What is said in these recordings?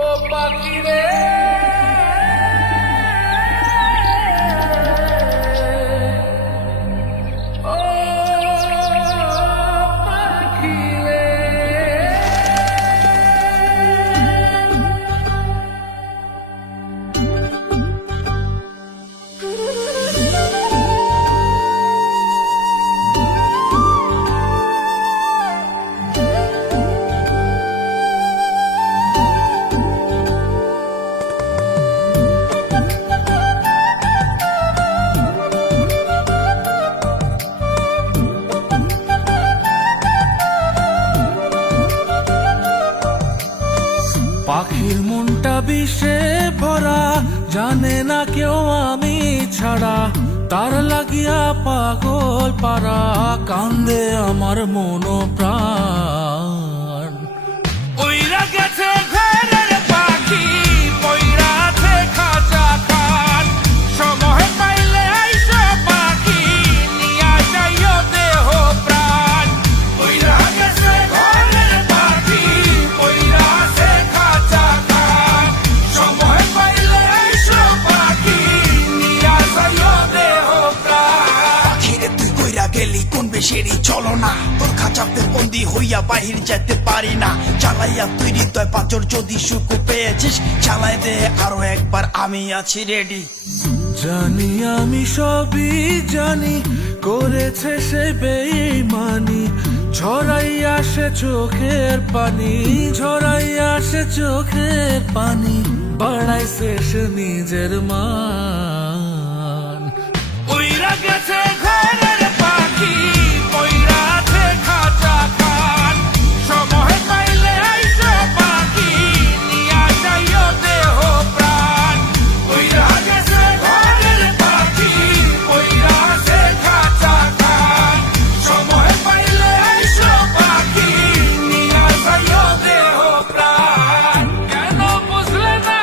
ও পাখি রে ও পাখি রে পাখির মনটা বিষে ভরা, জানে না কেউ আমি ছাড়া, তার লাগিয়া পাগল পারা, কান্দে আমার মন প্রাণ। উইরা গেছে ঘরের পাখি, পইরা আছে খাঁচা খান, সময় পাইলে আইসো পাখি, নিয়া যাইও দেহ প্রাণ। উইরা গেছে ঘরের পাখি, পইরা আছে খাঁচা খান, সময় পাইলে আইসো পাখি, নিয়া যাইও দেহ প্রাণ। পাখিরে তুই কইরা গেলি কোন বেশেরই চলো না, তোর খাঁচাতে বন্দি হইয়া বাহির যেতে পারি না। চালাইয়া তুই হৃদয় পাথর, যদি সুখ পেয়েছিস চালাই দে আরো একবার, আমি আছি রেডি। জানি আমি সবই জানি, করেছে সে বেঈমানি, ঝরাইয়া সে চোখের পানি, ঝরাইয়া সে চোখের পানি, বাড়াইছে সে নিজের মান। উইরা গেছে ঘরের পাখি, পইরা আছে খাঁচা খান, সময় পাইলে আইসো পাখি, নিয়া যাইও দেহ প্রাণ। উইরা গেছে ঘরের পাখি, পইরা আছে খাঁচা খান, সময় পাইলে আইসো পাখি, নিয়া যাইও দেহ প্রাণ। কেন বুঝলে না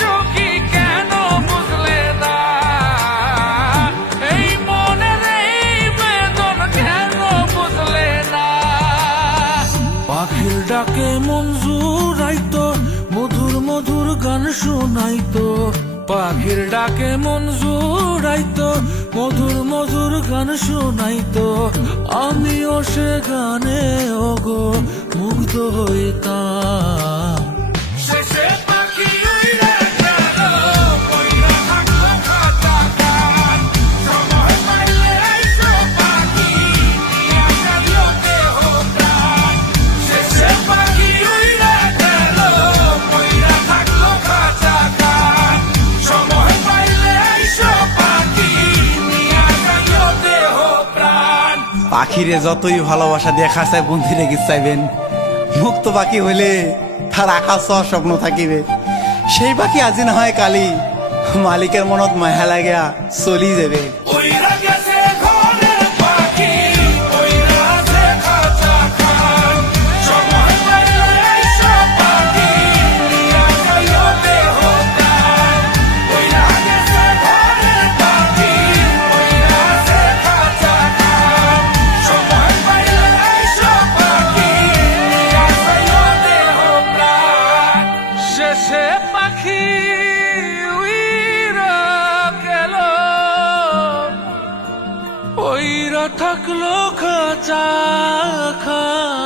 সখী, কেন বুঝলে না এই মনের এই বেদন, কেন বুঝলে না? পাখির ডাকে মন জুড়াইতো, মধুর মধুর গান শোনাইতো, পাখির ডাকে মন জুড়াইতো, মধুর মধুর গান শোনাইতো, আমিও সে গানে ওগো মুগ্ধ হইতাম। শেষে পাখি উইরা গেল, পইরা থাকলো খাঁচা খান, সময় পাইলে আইসো পাখি, নিয়া যাইও দেহ প্রাণ। শেষে পাখি উইরা গেল, পইরা থাকলো খাঁচা খান, সময় পাইলে আইসো পাখি, নিয়া যাইও দেহ প্রাণ। পাখিরে যতই ভালোবাসা দিয়ে খাঁচায় বন্দি রেখে চাইবেন, মুক্ত পাখি হইলে তার আকাশ স্বপ্ন থাকিবে। সেই পাখি আজি না হয় কালি, মালিকের মনত মায়া লাগিয়া চলি যাবে। উইরা গেছে ঘরের পাখি, পইরা আছে খাঁচা খান, সময় পাইলে আইসো পাখি, নিয়া যাইও দেহ প্রাণ। উইরা গেছে ঘরের পাখি, পইরা আছে খাঁচা খান, সময় পাইলে আইসো পাখি, নিয়া যাইও দেহ প্রাণ। শেষে পাখি উইরা গেল, পইরা থাকলো খাঁচা খান।